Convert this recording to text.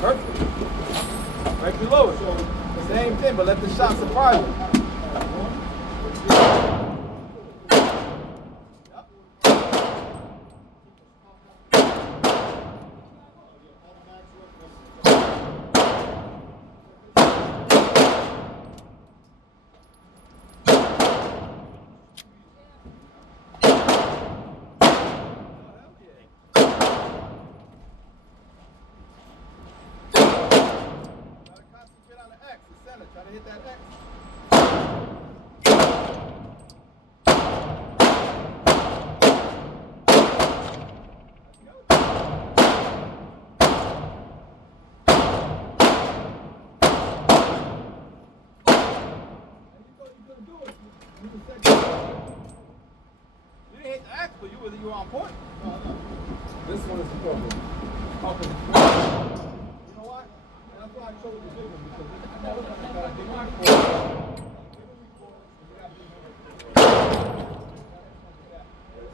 Perfect. Right below it. Same thing, but let the shot surprise you. Try to hit that X. You didn't hit the X, but you were on point. This one is the problem. Okay. You know what? That's why I chose the big one because I never got a big one.